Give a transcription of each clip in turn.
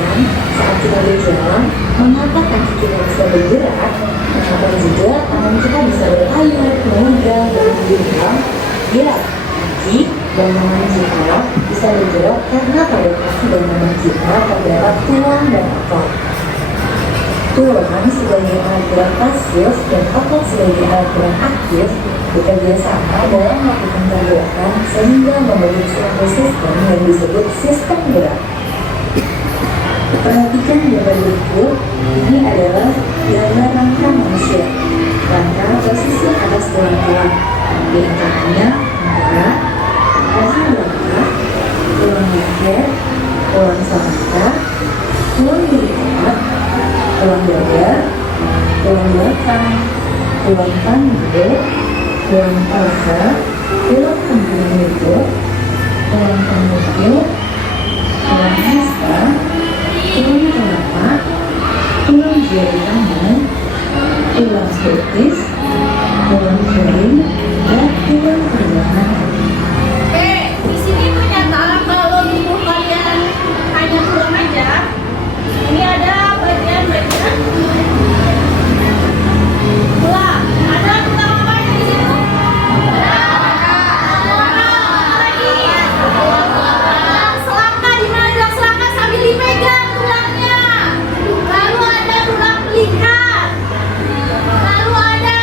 Kemudian saat kita berjalan, mengapa kaki kita bisa bergerak? Mengapa juga tangan kita bisa berlayar, menunggang, dan menggenggam? Ya, kaki dan tangan kita bisa bergerak karena pada kaki dan tangan kita terdapat tulang dan otot. Tulang sebagai alat gerak pasif dan otot sebagai alat gerak aktif bekerja sama dalam melakukan pergerakan sehingga membentuk suatu sistem yang disebut sistem gerak. Perhatikan gambar berikut, ini adalah gambar rangka manusia. Rangka posisi atas tulang-tulang, di antaranya antara rahang rangka, tulang leher, tulang selangka, tulang belikat, tulang dada, tulang belakang, tulang panggul, tulang paha, tulang punggung lutut, tulang pemukul, tulang hasta, tulang telapak, tulang jari tangan, tulang betis, tulang kering, dan tulang pergelangan. Di sini ternyata kalau tubuh kalian hanya tulang aja, ini ada bagian-bagian tulang. Ada tulang apa aja di situ? Tulang lagi. Tulang selangka, di mana tulang selangka sambil dipegang tulangnya. Lalu ada tulang belikat. Lalu ada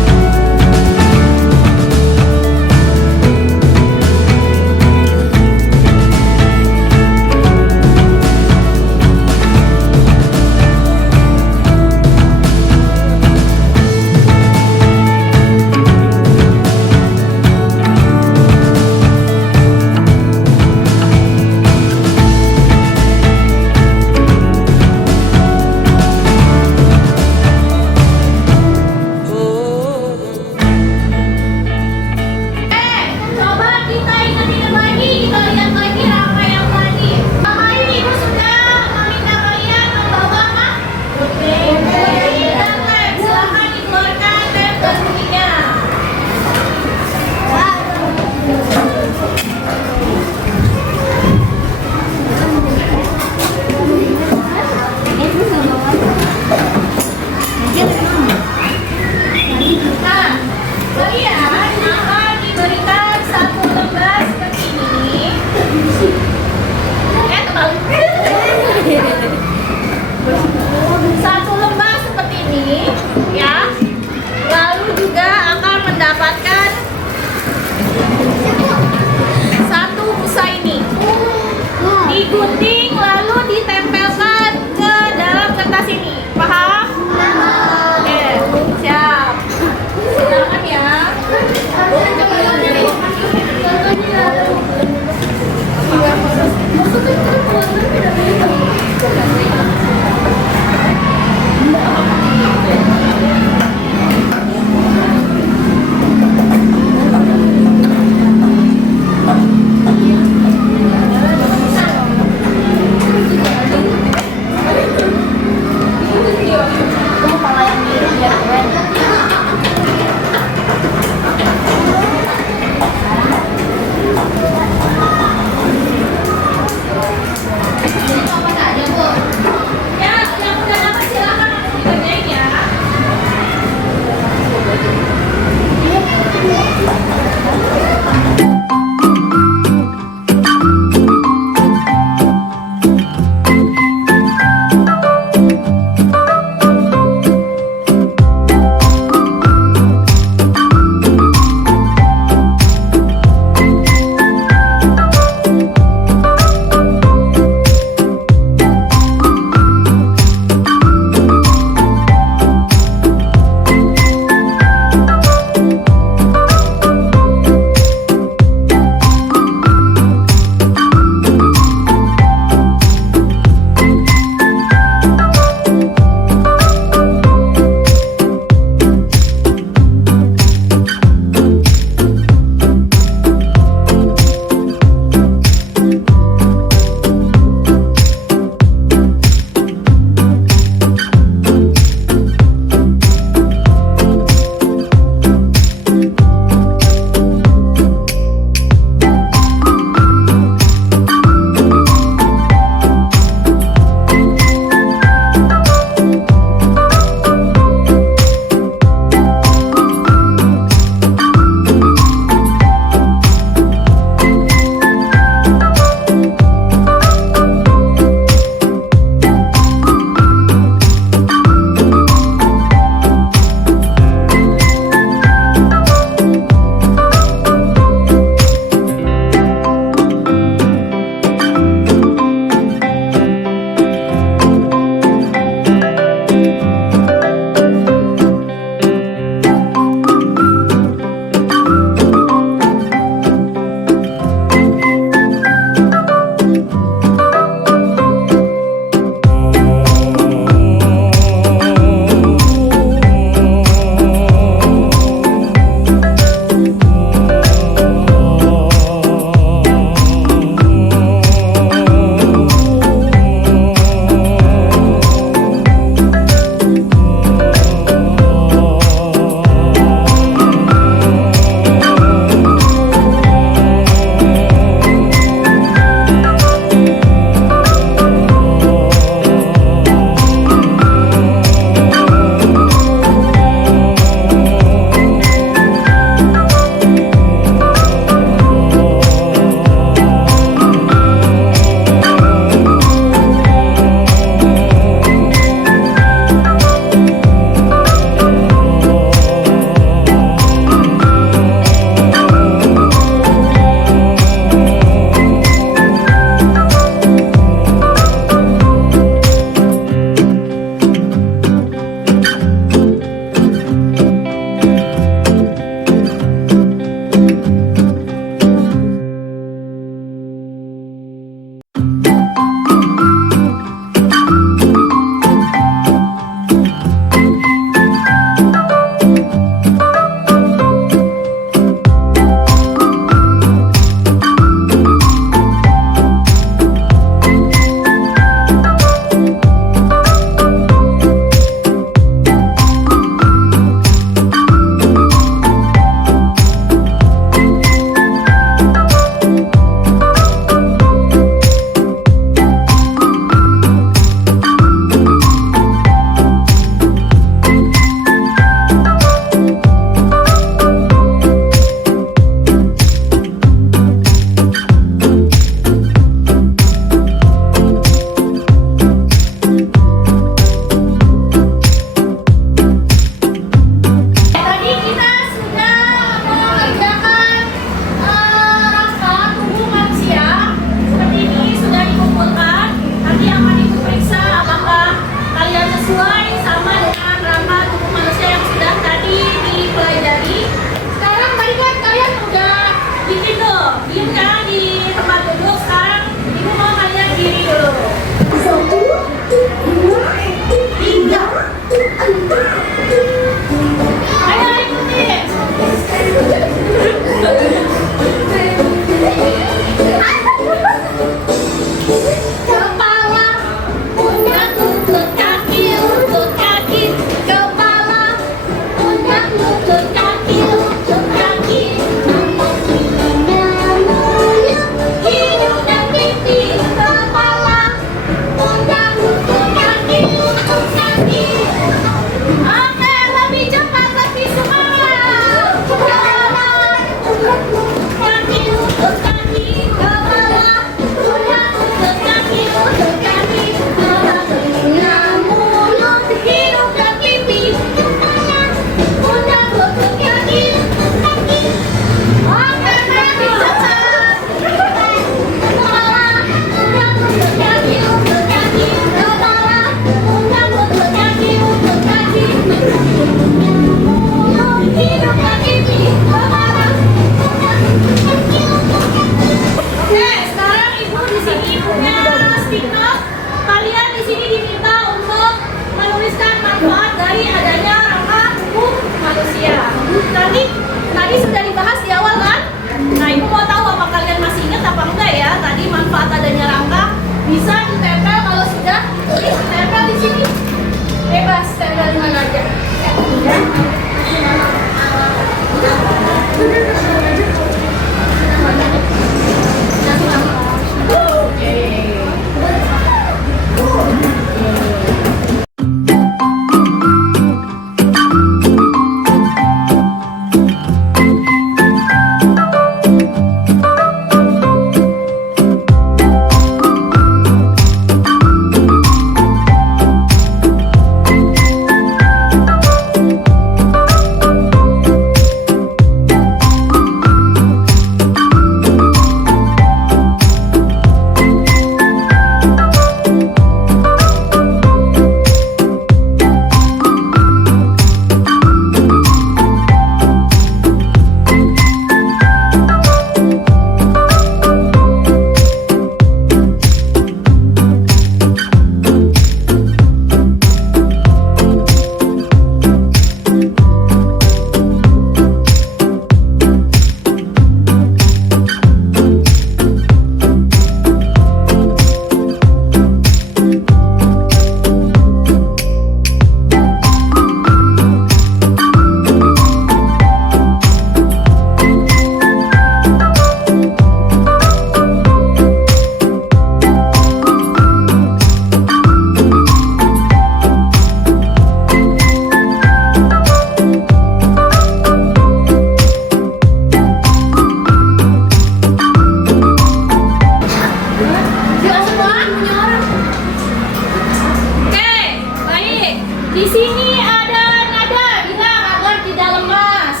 Di sini ada nada bilang agar tidak lemas,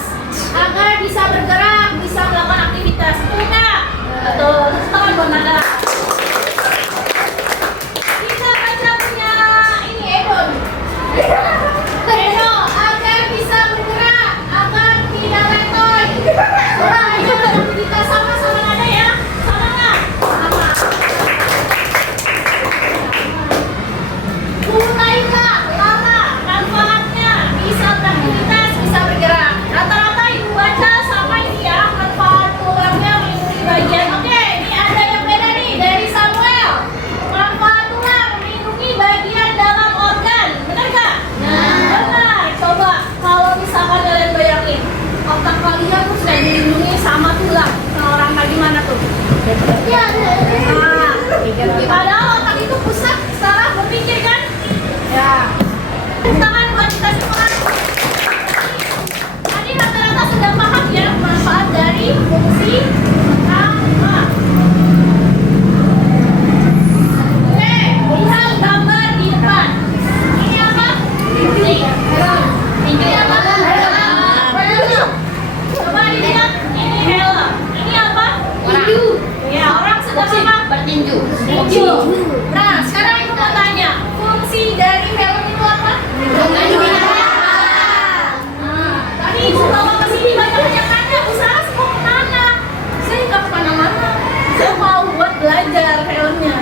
agar bisa bergerak, bisa melakukan aktivitas. Betul? Betul. Teman buat nada. Kita baca punya ini Edon. Edo agar bisa bergerak, agar tidak letoy. Ayo aktivitas sama-sama nada ya. Sama nggak? Sama. Mulailah, Lala, manfaatnya bisa beraktivitas, bisa bergerak. Rata-rata ibu baca sama ini ya, manfaat tulangnya melindungi bagian. Oke, ini ada yang beda nih dari Samuel. Manfaat tulang melindungi bagian dalam organ, benar nggak? Benar. Coba kalau misalkan kalian bayangin, otak kalian tuh sudah dilindungi sama tulang. Nah, orang kayak gimana tuh? Ya. Nah, padahal otak itu pusat secara berpikir kan? Ya. Tangan buat kita semua. Tadi rata-rata sudah paham ya manfaat dari fungsi utama. Oke, lihat gambar di depan. Ini apa? Ini apa? Helm. Coba dilihat. Ini helm. Ini apa? Tinju. Ya, orang sudah paham. Bertinju. Tinju. Nah, sekarang ibu mau tanya, fungsi dari helm itu apa? Nah, tadi ibu bawa ke sini banyak nanya, usaha semua kemana? Saya nggak kemana-mana. Saya mau buat belajar helmnya.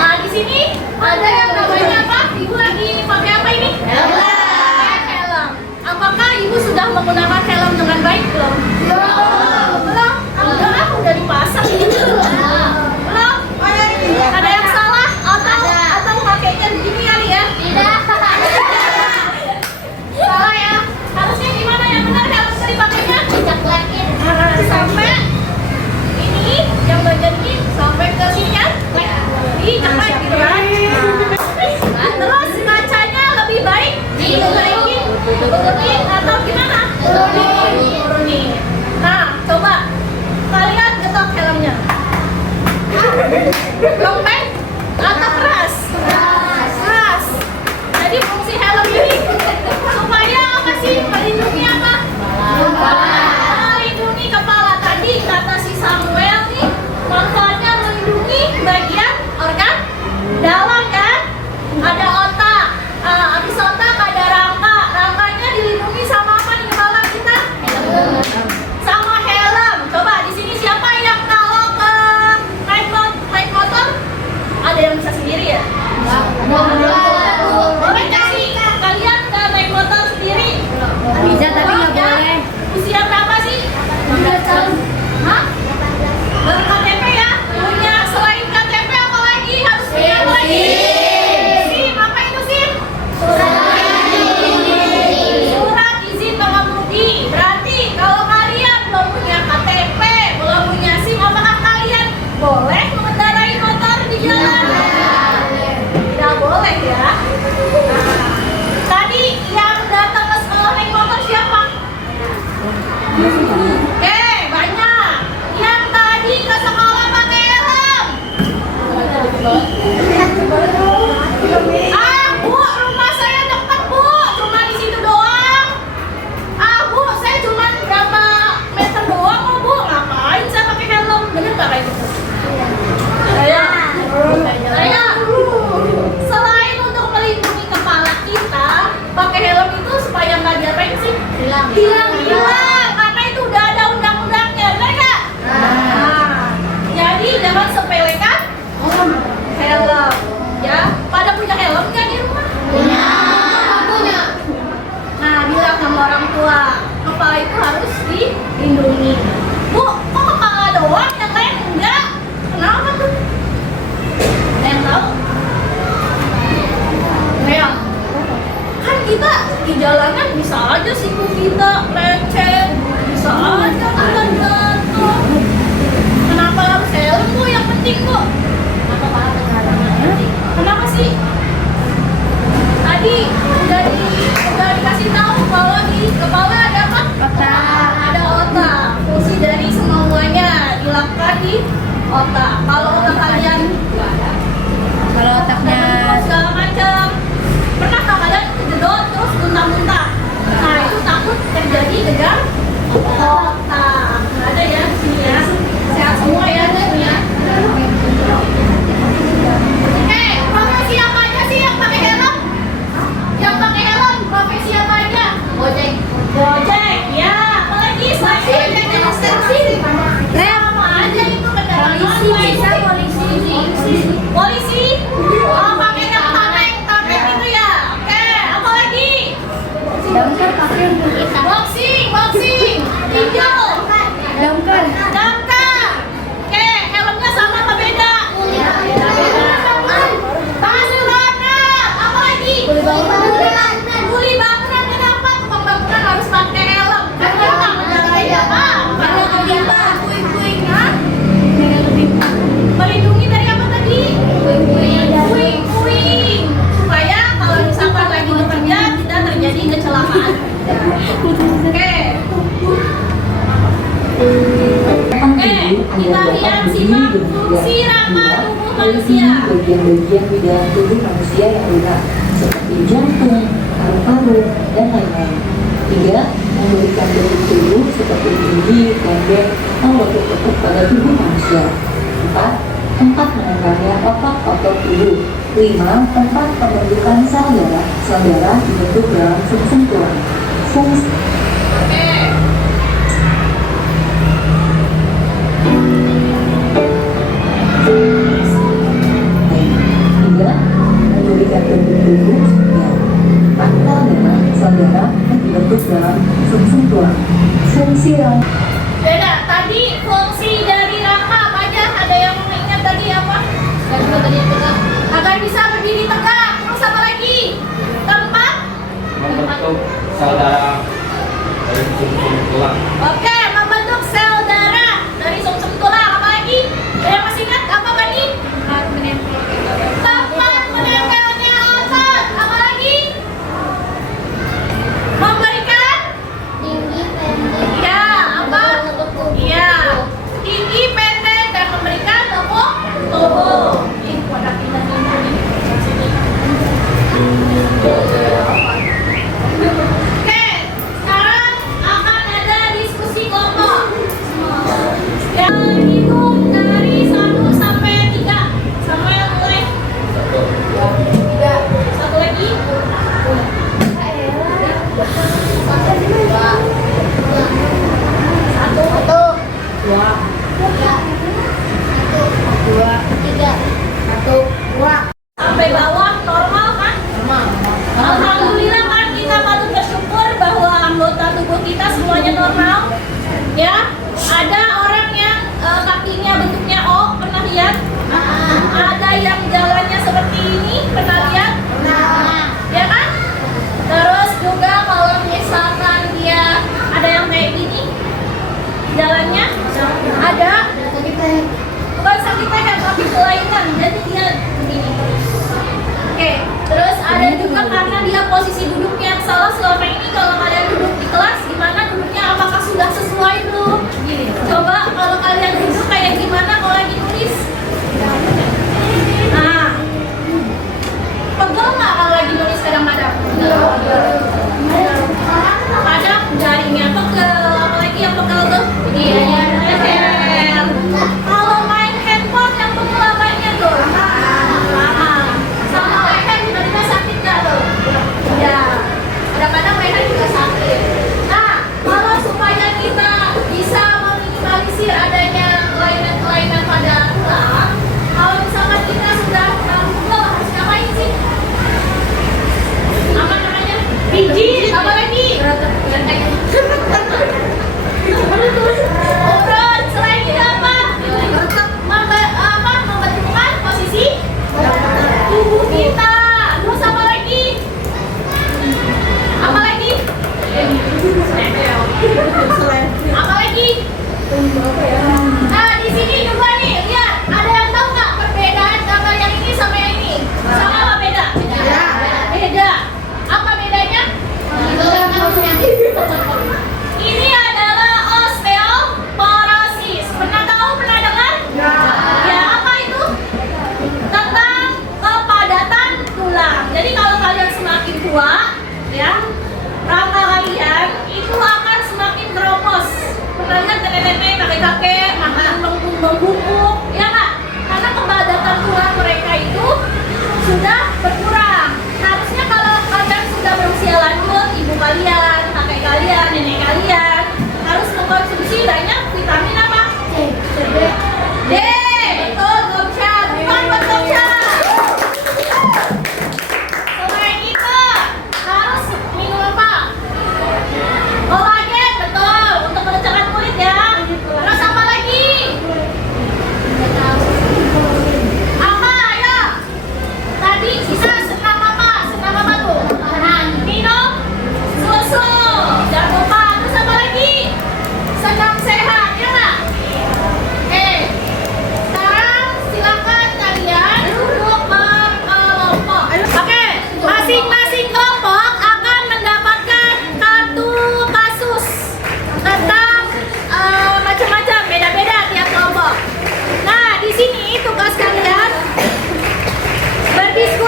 Nah, di sini ada yang namanya apa? Ibu lagi pakai apa ini? Helm. Apakah ibu sudah menggunakan helm dengan baik belum? Belum. Enggak, udah dipasang gitu. Belum. Ada yang salah atau pakainya begini kali ya? Tidak. Salah ya. Harusnya gimana yang benar harus dipakainya? Ceklakin. Sampai ini yang bagian ini sampai ke sini kan? Ceklek gitu kan? Terus kacanya lebih baik diperbaiki, turunin atau gimana? Turunin. Nah, coba kalian getok helmnya. Lembek atau keras? Keras. Jadi fungsi helm ini supaya apa sih? Melindungi apa? Melindungi kepala. Tadi kata si Samuel nih manfaatnya melindungi bagian organ dalam kan? Ada otak. Habis otak ada rangka. Rangkanya dilindungi sama apa nih kepala kita? Sama helm. Coba di sini siapa yang kalau ke naik motor ada yang bisa sendiri ya? Boleh cari kalian ke naik motor sendiri? Bisa tapi nggak Ya. boleh. Usia berapa sih? 16 tahun. Hah? Baru KTP ya? Punya selain KTP apa lagi? Harus punya apa lagi? SIM. Apa itu SIM? Surat izin pengemudi. Berarti kalau kalian belum punya KTP, belum punya SIM, apakah kalian boleh mengendarai motor di jalan? Tidak boleh ya. Nah, tadi yang datang ke sekolah naik motor siapa? Oke, banyak. Yang tadi ke sekolah pakai helm. Bu, rumah saya dekat, Bu. Cuma di situ doang. Bu, saya cuma berapa meter doang kok, Bu. Ngapain saya pakai helm? Bener nggak kayak gitu? Saya. Selain untuk melindungi kepala kita, pakai helm itu supaya nggak diapain sih? Hilang. Karena itu udah ada undang-undangnya, benar nggak? Jadi jangan sepelekan helm. Ya, pada punya helm nggak di rumah? Punya. Nah, bilang sama orang tua, kepala itu harus dilindungi. Bu, kok kepala doang, yang lain enggak? Kenapa tuh? Ada yang tahu? Real. Kan kita di jalanan bisa aja siku kita lecet, bisa aja kita jatuh. Kenapa harus helm, Bu? Yang penting, Bu. Kenapa sih? Tadi udah dikasih tahu kalau di kepala ada apa? Otak. Ada otak. Fungsi dari semuanya dilakukan di otak. Kalau otak kalian Kalau otaknya segala fungsi rangka tubuh meliputi manusia. bagian-bagian di dalam tubuh manusia yang lunak seperti jantung, paru-paru, dan lain-lain. 3. Memberikan bentuk tubuh seperti tinggi, pendek, atau otot-otot pada tubuh manusia. 4. Tempat menempelnya otot-otot tubuh. 5. Tempat pembentukan sel darah. Sel darah dibentuk dalam sumsum tulang. Fungsi Oke. Tiga, memberikan bentuk tubuh ya. Akal darah, sel darah yang dibentuk dalam sumsum tulang. Fungsi rangka Beda. Tadi fungsi dari rangka apa aja? Ada yang ingat tadi apa? Agar bisa berdiri tegak. Terus apa lagi? Tempat. Membentuk sel darah dari sumsum tulang. Oke, membentuk sel darah dari sumsum tulang. Apa lagi? Ada yang masih ingat apa tadi? Tempat menempelnya otot. Apa lagi? Memberikan. Tinggi, pendek. Ya, apa? Iya. Tinggi, pendek, dan memberikan tubuh. Ih, wadah kita nih. Oke, sekarang akan ada diskusi kelompok. Yang hitung dari 1 sampai 3. Sama yang mulai. 3. Satu lagi. Satu. Dua. Sampai bawah normal kan? Alhamdulillah kan kita patut bersyukur bahwa anggota tubuh kita semuanya normal. Ya, ada orang yang kakinya bentuknya O, pernah lihat? Ada yang jalannya seperti ini, pernah lihat? Ya kan? Terus juga kalau misalkan dia ada yang kayak gini, jalannya ada, bukan sakit leher tapi kelainan, jadi dia begini. Oke, terus ada juga karena dia posisi duduknya yang salah selama ini. Kalau kalian duduk di kelas, gimana duduknya? Apakah sudah sesuai belum? Coba kalau kalian duduk kayak gimana kalau lagi nulis? Nah, pegel nggak kalau lagi nulis kadang-kadang? Kadang jarinya pegel, apalagi yang pegel tuh? Iya, leher. Kalau main handphone yang pegel apanya tuh? Sama leher tiba-tiba sakit nggak tuh? Ya, kadang-kadang leher juga sakit. Nah, kalau supaya kita bisa meminimalisir adanya kelainan-kelainan pada tulang, kalau misalkan kita sudah terlalu pegel, harus ngapain sih? Apa namanya? Pijit, apa lagi? Urut, selain itu apa? Membentukkan posisi tubuh kita. Terus apa lagi? Apa lagi? Apa lagi? Nah, di sini juga nih, lihat. Ada yang tahu nggak perbedaan gambar yang ini sama yang ini? Sama apa beda? Beda. Apa bedanya? Ini adalah osteoporosis. Pernah tahu? Pernah dengar? Ya, apa itu? Tentang kepadatan tulang. Jadi kalau kalian semakin tua, ya, rangka kalian itu akan semakin keropos. Pernah lihat nenek-nenek, kakek-kakek makan membungkuk, ya nggak? Karena kepadatan tulang mereka itu sudah berkurang. Harusnya kalau kalian sudah berusia lanjut, ibu kalian, kakek kalian, nenek kalian harus mengkonsumsi banyak vitamin apa? D. Betul, Gomsha. Bukan buat Gomsha. Selain itu harus minum apa? Kolagen, betul, untuk mencerahkan kulit ya. Terus apa lagi? Apa ya?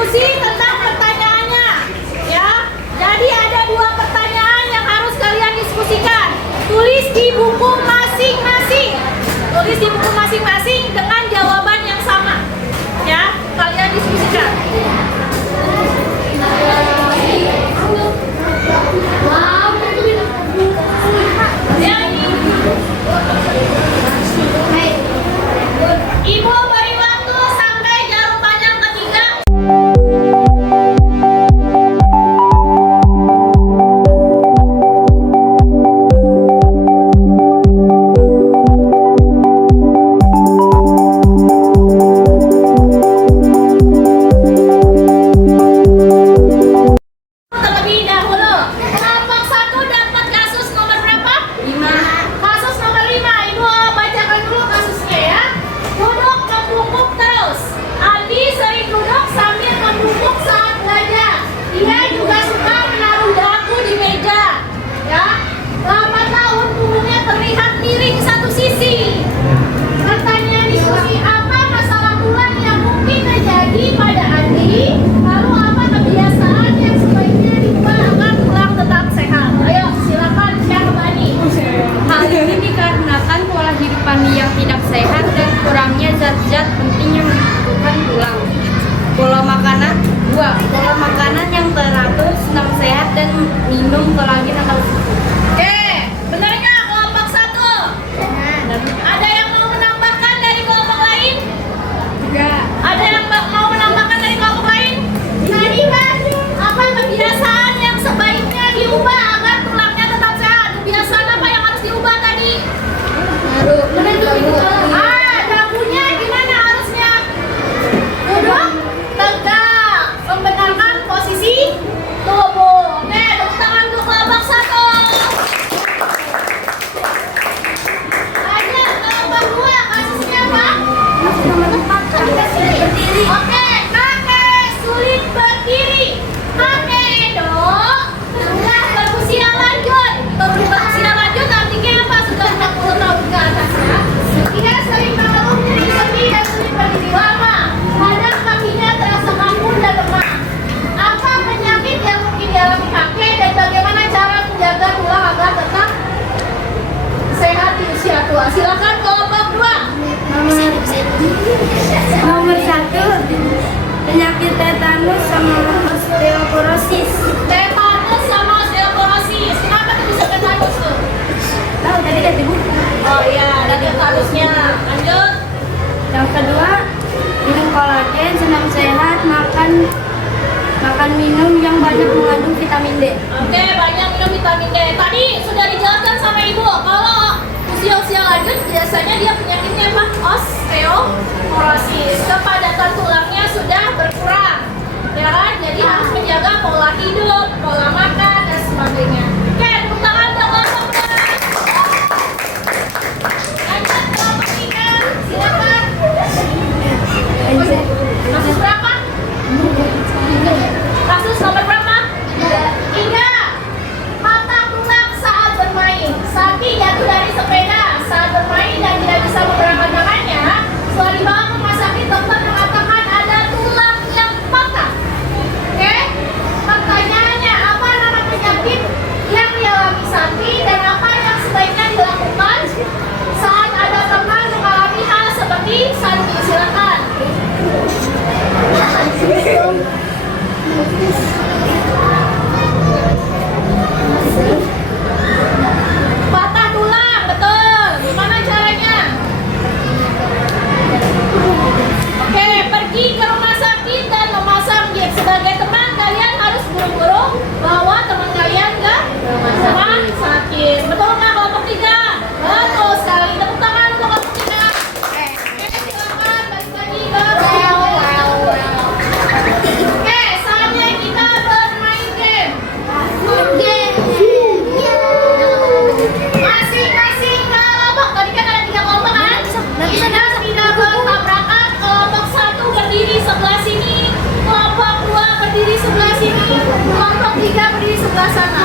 diskusi tentang pertanyaannya. Ya, jadi ada 2 pertanyaan yang harus kalian diskusikan. Tulis di buku masing-masing. Tulis di buku masing-masing dengan jawaban yang sama. Ya, kalian diskusikan. Ibu beri waktu sampai jawaban yang ketiga. Terlebih dahulu, kelompok 1 dapat kasus nomor berapa? 5. Kasus nomor 5, Ibu bacakan dulu kasusnya ya. Duduk membungkuk terus. Andi sering duduk sambil membungkuk saat belajar. Dia juga suka menaruh dagu di meja. Ya, 8 tahun punggungnya terlihat miring satu sisi. Pertanyaan diskusi, apa masalah tulang yang mungkin terjadi pada Andi? Lalu apa kebiasaan yang sebaiknya diubah agar tulang tetap sehat? Ayo, silakan Syahbani. Hal ini dikarenakan pola hidup Andi yang tidak sehat dan kurangnya zat-zat penting yang dibutuhkan tulang. Pola makanan 2. Pola makanan yang teratur, senam sehat dan minum kolagen atau susu. Oke, benar nggak kelompok 1? Ada yang mau menambahkan dari kelompok lain? Ada yang mau menambahkan dari kelompok lain? Tadi Mas, apa kebiasaan yang sebaiknya diubah agar tulangnya tetap sehat? Kebiasaan apa yang harus diubah tadi? Dagunya gimana harusnya? Duduk tegak, membenarkan posisi tubuh. Oke, tepuk tangan untuk kelompok 1. Lanjut, kelompok 2, kasusnya apa? Oke, kakek sulit berdiri. Kakek Edo sudah berusia lanjut. Berusia lanjut artinya apa? Sudah 40 tahun ke atas ya. Dia sering mengeluh nyeri sendi dan sulit berdiri lama. Kadang kakinya terasa kaku dan lemah. Apa penyakit yang mungkin dialami kakek dan bagaimana cara menjaga tulang agar tetap sehat di usia tua? Silakan kelompok 2. Nomor 1. Penyakit tetanus sama osteoporosis. Tetanus sama osteoporosis. Kenapa tuh bisa tetanus tuh? Tahu tadi dari buku. Oh iya, ada tetanusnya. Lanjut. Yang kedua, minum kolagen, senam sehat, makan minum yang banyak mengandung vitamin D. Oke, banyak minum vitamin D. Tadi sudah dijelaskan sama Ibu, kalau usia-usia lanjut biasanya dia penyakitnya apa? Osteoporosis. Kepadatan tulangnya sudah berkurang. Ya kan? Jadi harus menjaga pola hidup, pola makan dan sebagainya. Oke, tepuk tangan untuk kelompok 2. Lanjut kelompok 3. Silakan. Kasus berapa? Kasus nomor berapa? 3. Patah tulang saat bermain. Sati jatuh dari sepeda saat bermain dan tidak bisa menggerakkan tangannya. Setelah dibawa ke rumah sakit, dokter mengatakan ada tulang yang patah. Oke? Pertanyaannya, apa nama penyakit yang dialami Sati dan apa yang sebaiknya dilakukan saat ada teman mengalami hal seperti Sati? Silakan. Patah tulang, betul. Gimana caranya? Oke, pergi ke rumah sakit dan memasang gips. Sebagai teman, kalian harus buru-buru bawa teman kalian ke rumah sakit. Betul nggak kelompok 3? Betul sekali. Tepuk tangan untuk kelompok 3. Oke, silakan balik lagi ke Oke, saatnya kita bermain game. Masing-masing kelompok, tadi kan ada 3 kelompok kan? Tidak bertabrakan. Kelompok 1 berdiri sebelah sini, kelompok 2 berdiri sebelah sini, kelompok 3 berdiri sebelah sana.